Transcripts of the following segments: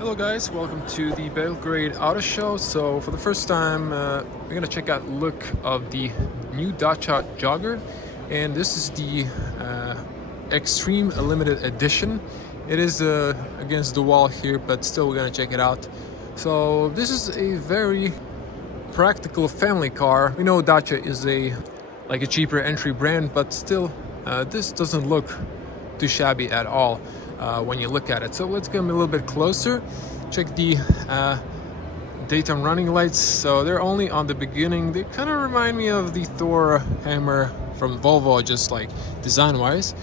Hello guys, welcome to the Belgrade Auto Show. So for the first time, we're gonna check out the look of the new Dacia Jogger, and this is the Extreme Limited Edition. It is against the wall here, but still we're gonna check it out. So this is a very practical family car. We know Dacia is a cheaper entry brand, but still this doesn't look too shabby at all when you look at it. So let's get a little bit closer. Check the daytime running lights. So they're only on the beginning. They kind of remind me of the Thor hammer from Volvo, just like design wise.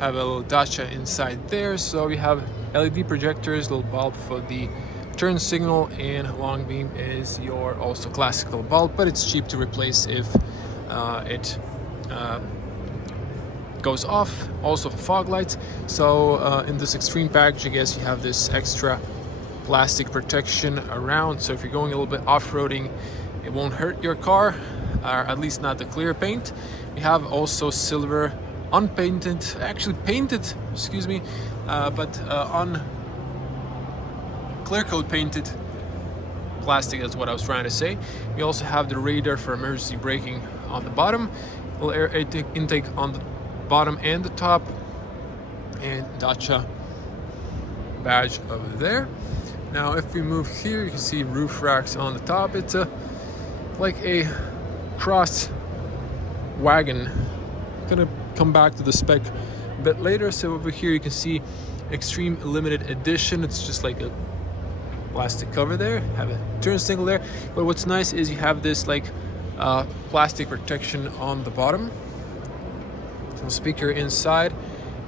Have a little Dacia inside there. So we have LED projectors, little bulb for the turn signal, and long beam is your also classical bulb, but it's cheap to replace if it goes off. Also for fog lights. So in this Extreme package, I guess you have this extra plastic protection around, so if you're going a little bit off-roading, it won't hurt your car, or at least not the clear paint. We have also silver unpainted, actually painted, excuse me, but on clear coat painted plastic, that's what I was trying to say. We also have the radar for emergency braking on the bottom, little air intake on the bottom and the top, and Dacia badge over there. Now if we move here, you can see roof racks on the top. It's like a cross wagon. Gonna come back to the spec a bit later. So over here you can see Extreme Limited Edition. It's just like a plastic cover there, have a turn signal there, but what's nice is you have this plastic protection on the bottom. Speaker inside,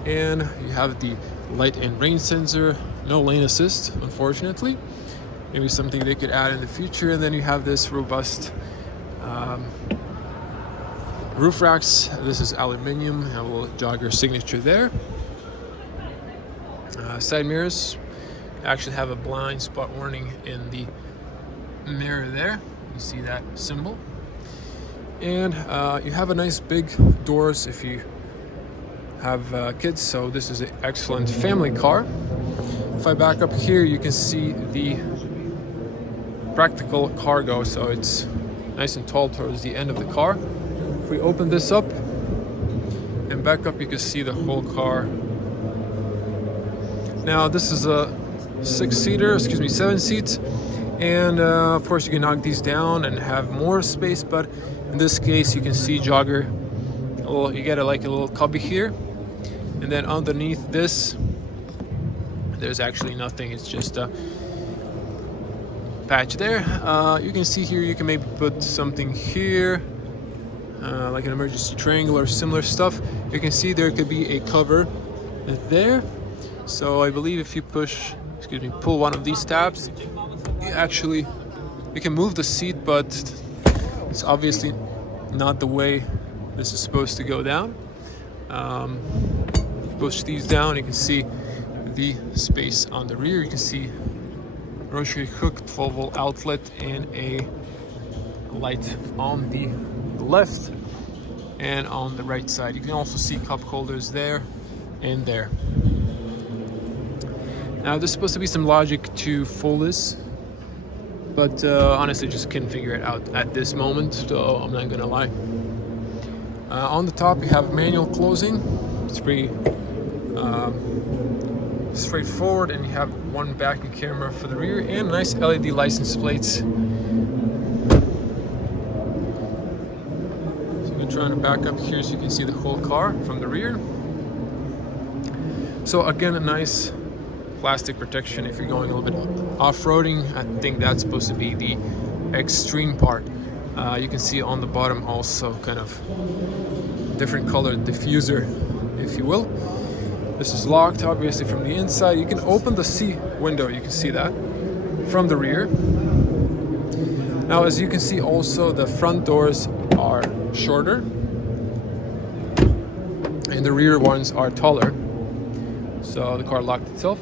and you have the light and rain sensor. No lane assist, unfortunately. Maybe something they could add in the future. And then you have this robust roof racks. This is aluminum, have a little Jogger signature there. Side mirrors actually have a blind spot warning in the mirror there. You see that symbol. And you have a nice big doors if you have kids, so this is an excellent family car. If I back up here, you can see the practical cargo, so it's nice and tall towards the end of the car. If we open this up and back up, you can see the whole car. Now this is a 7 seats, and of course you can knock these down and have more space, but in this case you can see Jogger, you get a little cubby here. And then underneath this, there's actually nothing. It's just a patch there. You can see here, you can maybe put something here, like an emergency triangle or similar stuff. You can see there could be a cover there. So I believe if you pull one of these tabs, you can move the seat, but it's obviously not the way this is supposed to go down. Push these down, you can see the space on the rear. You can see rotary hook, 12-volt outlet, and a light on the left and on the right side. You can also see cup holders there and there. Now there's supposed to be some logic to fold this, but honestly just couldn't figure it out at this moment, so I'm not gonna lie. On the top you have manual closing. It's pretty straightforward, and you have one backing camera for the rear and nice LED license plates. So I'm trying to back up here so you can see the whole car from the rear. So again, a nice plastic protection if you're going a little bit off-roading. I think that's supposed to be the extreme part. You can see on the bottom also kind of different colored diffuser, if you will. This is locked obviously from the inside. You can open the C window, you can see that from the rear. Now as you can see also, the front doors are shorter and the rear ones are taller. So the car locked itself.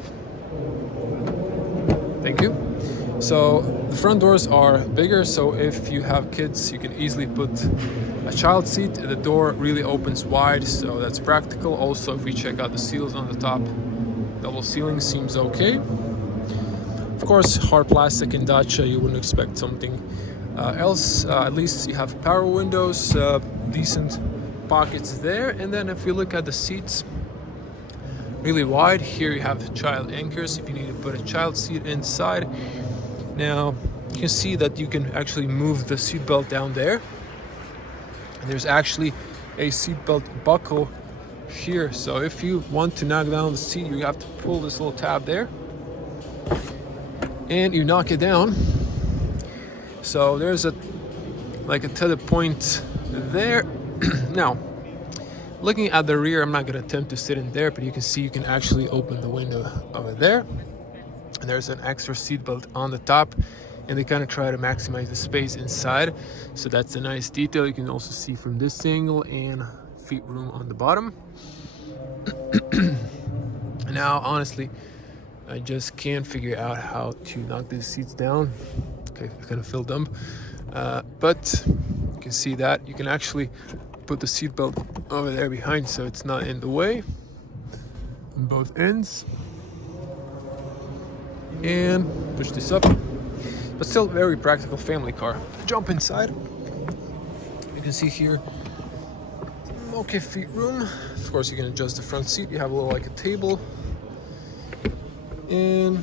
Thank you. So the front doors are bigger, so if you have kids, you can easily put a child seat. The door really opens wide, so that's practical. Also, if we check out the seals on the top, double sealing seems okay. Of course, hard plastic in Dacia, you wouldn't expect something else. At least you have power windows, decent pockets there. And then if you look at the seats, really wide. Here you have child anchors if you need to put a child seat inside. Now you can see that you can actually move the seat belt down there. And there's actually a seatbelt buckle here. So if you want to knock down the seat, you have to pull this little tab there and you knock it down. So there's a tether point there. Now, looking at the rear, I'm not going to attempt to sit in there, but you can see you can actually open the window over there. And there's an extra seatbelt on the top, and they kind of try to maximize the space inside. So that's a nice detail. You can also see from this angle, and feet room on the bottom. Now, honestly, I just can't figure out how to knock these seats down. Okay, I kind of feel dumb. But you can see that you can actually put the seatbelt over there behind so it's not in the way on both ends. And push this up. But still very practical family car. Jump inside. You can see here, okay, feet room. Of course, you can adjust the front seat. You have a little like a table. And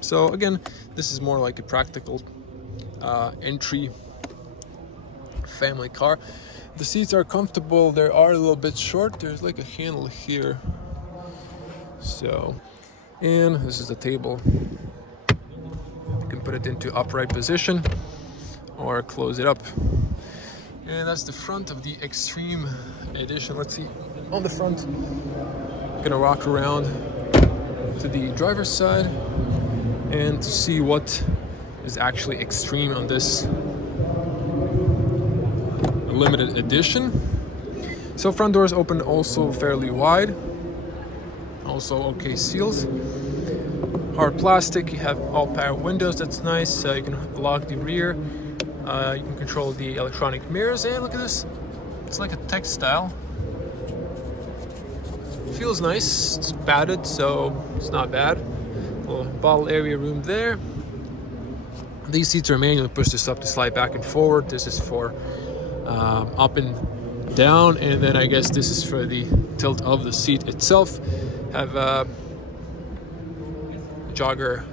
so again, this is more like a practical entry family car. The seats are comfortable. They are a little bit short. There's like a handle here. So, and this is the table. You can put it into upright position or close it up. And that's the front of the Extreme edition. Let's see, on the front, I'm gonna walk around to the driver's side and to see what is actually Extreme on this limited edition. So front doors open also fairly wide. Also okay seals. Hard plastic. You have all power windows. That's nice. You can lock the rear. You can control the electronic mirrors. And look at this. It's like a textile. Feels nice. It's padded, so it's not bad. A little bottle area room there. These seats are manual. Push this up to slide back and forward. This is for up and down, and then I guess this is for the tilt of the seat itself. Have Jogger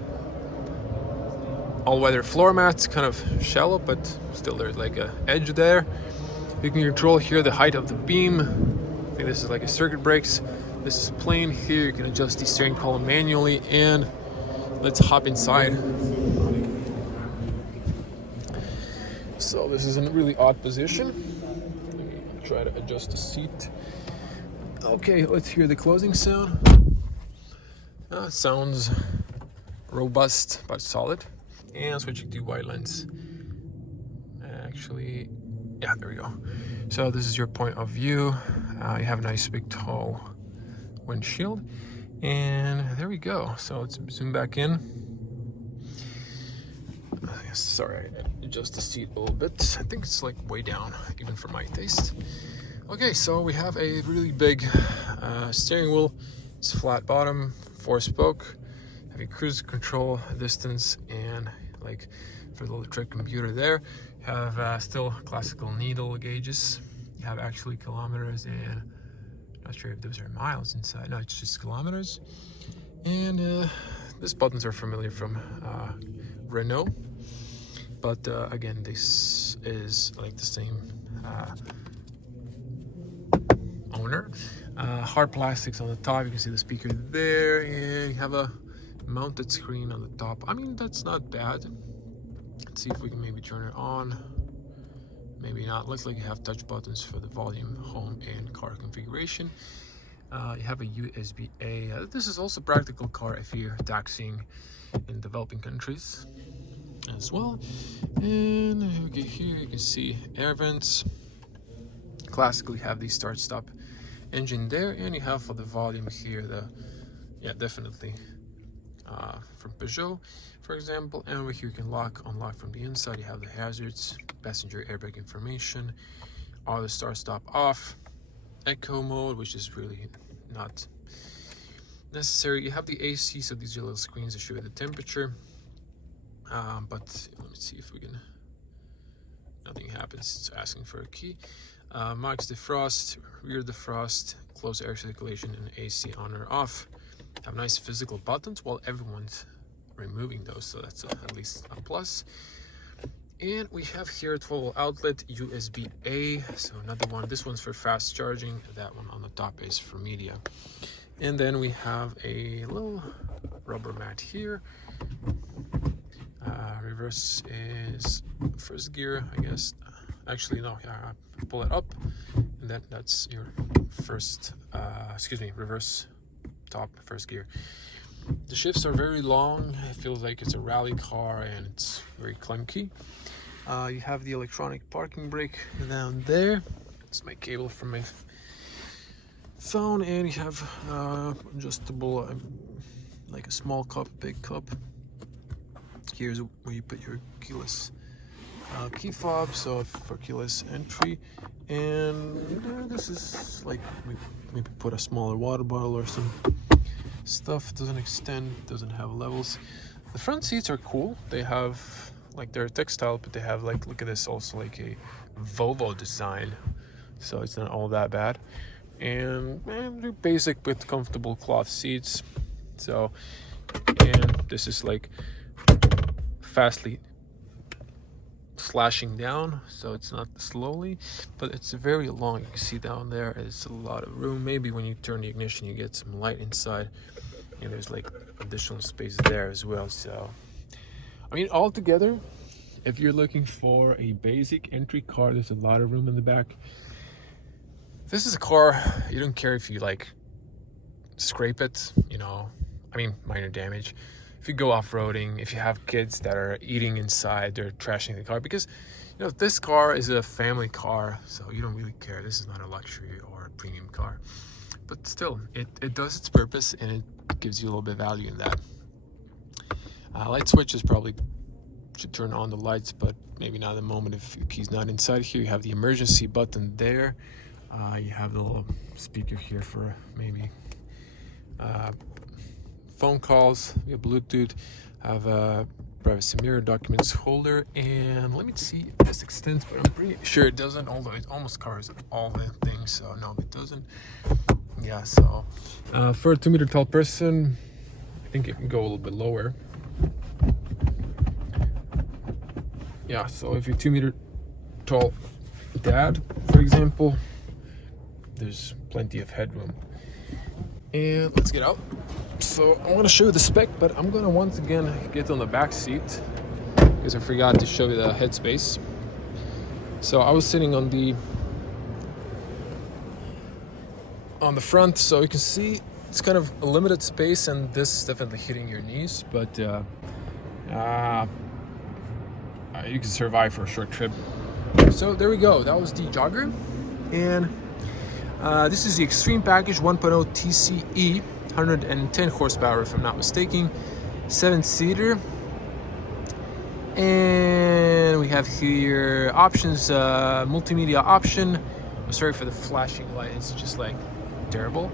all-weather floor mats, kind of shallow, but still there's like a edge there. You can control here the height of the beam. I think this is like a circuit brakes. This is plain. Here you can adjust the steering column manually, and let's hop inside. So this is in a really odd position. Let me try to adjust the seat. Okay, let's hear the closing sound. Sounds robust but solid. And switching to wide lens. Actually, yeah, there we go. So this is your point of view. You have a nice big tall windshield. And there we go. So let's zoom back in. Sorry, I adjust the seat a little bit. I think it's like way down, even for my taste. Okay, so we have a really big steering wheel. It's flat bottom, 4-spoke, heavy cruise control, distance, and like for the electric computer there. You have still classical needle gauges. You have actually kilometers, and not sure if those are miles inside. No, it's just kilometers. And these buttons are familiar from Renault. But again, this is like the same owner. Hard plastics on the top. You can see the speaker there, and you have a mounted screen on the top. I mean, that's not bad. Let's see if we can maybe turn it on. Maybe not. Looks like you have touch buttons for the volume, home, and car configuration. You have a USB-A. This is also practical car if you're taxiing in developing countries as well. And okay, here you can see air vents. Classically have the start stop engine there, and you have for the volume here definitely from Peugeot, for example. And over here you can unlock from the inside. You have the hazards, passenger airbag information, auto start stop off, eco mode, which is really not necessary. You have the AC, so these are little screens that show you the temperature. but let me see if we can. Nothing happens. It's asking for a key. Max defrost, rear defrost, close air circulation, and AC on or off. Have nice physical buttons while everyone's removing those, so that's at least a plus. And we have here a 12-volt outlet, USB-A, so another one. This one's for fast charging. That one on the top is for media. And then we have a little rubber mat here. Reverse is first gear, I guess. Actually, no, pull it up, and then that's your first, reverse top, first gear. The shifts are very long. It feels like it's a rally car, and it's very clunky. You have the electronic parking brake down there. It's my cable from my phone, and you have adjustable, like a small cup, big cup. Here's where you put your keyless key fob, so for keyless entry. And this is like maybe put a smaller water bottle or some stuff. Doesn't extend, doesn't have levels. The front seats are cool. They have like, they're textile, but they have like, look at this, also like a Volvo design, so it's not all that bad. And they're basic with comfortable cloth seats. So, and this is like fastly slashing down, so it's not slowly, but it's very long. You can see down there is a lot of room. Maybe when you turn the ignition you get some light inside, and there's like additional space there as well. So I mean, altogether, if you're looking for a basic entry car, there's a lot of room in the back. This is a car you don't care if you like scrape it, you know, I mean minor damage. If you go off-roading, if you have kids that are eating inside, they're trashing the car, because you know this car is a family car, so you don't really care. This is not a luxury or a premium car, but still it does its purpose, and it gives you a little bit of value in that. Light switches probably should turn on the lights, but maybe not at the moment if the key's not inside here. You have the emergency button there. You have the little speaker here for maybe phone calls via Bluetooth. Have a privacy mirror, documents holder, and let me see if this extends, but I'm pretty sure it doesn't, although it almost covers all the things, so no, it doesn't. Yeah, so for a 2-meter tall person, I think it can go a little bit lower. Yeah, so if you're 2-meter tall dad, for example, there's plenty of headroom. And let's get out. So I want to show you the spec, but I'm gonna once again get on the back seat because I forgot to show you the headspace. So I was sitting on the front, so you can see it's kind of a limited space, and this is definitely hitting your knees, but you can survive for a short trip. So there we go. That was the Jogger, and this is the Extreme Package 1.0 TCE, 110 horsepower if I'm not mistaken, 7-seater. And we have here options, multimedia option. I'm sorry for the flashing light, it's just like terrible.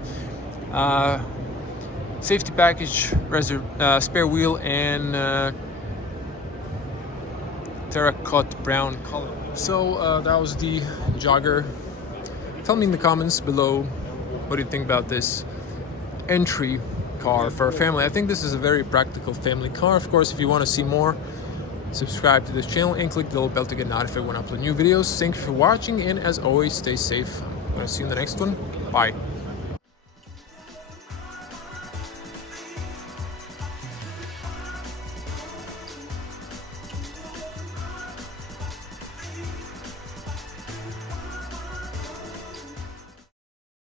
Safety package, spare wheel, and terracotta brown color. So that was the Jogger. Tell me in the comments below, what do you think about this entry car for a family? I think this is a very practical family car. Of course, if you want to see more, subscribe to this channel and click the little bell to get notified when I upload new videos. Thank you for watching, and as always, stay safe. I'm going to see you in the next one. Bye.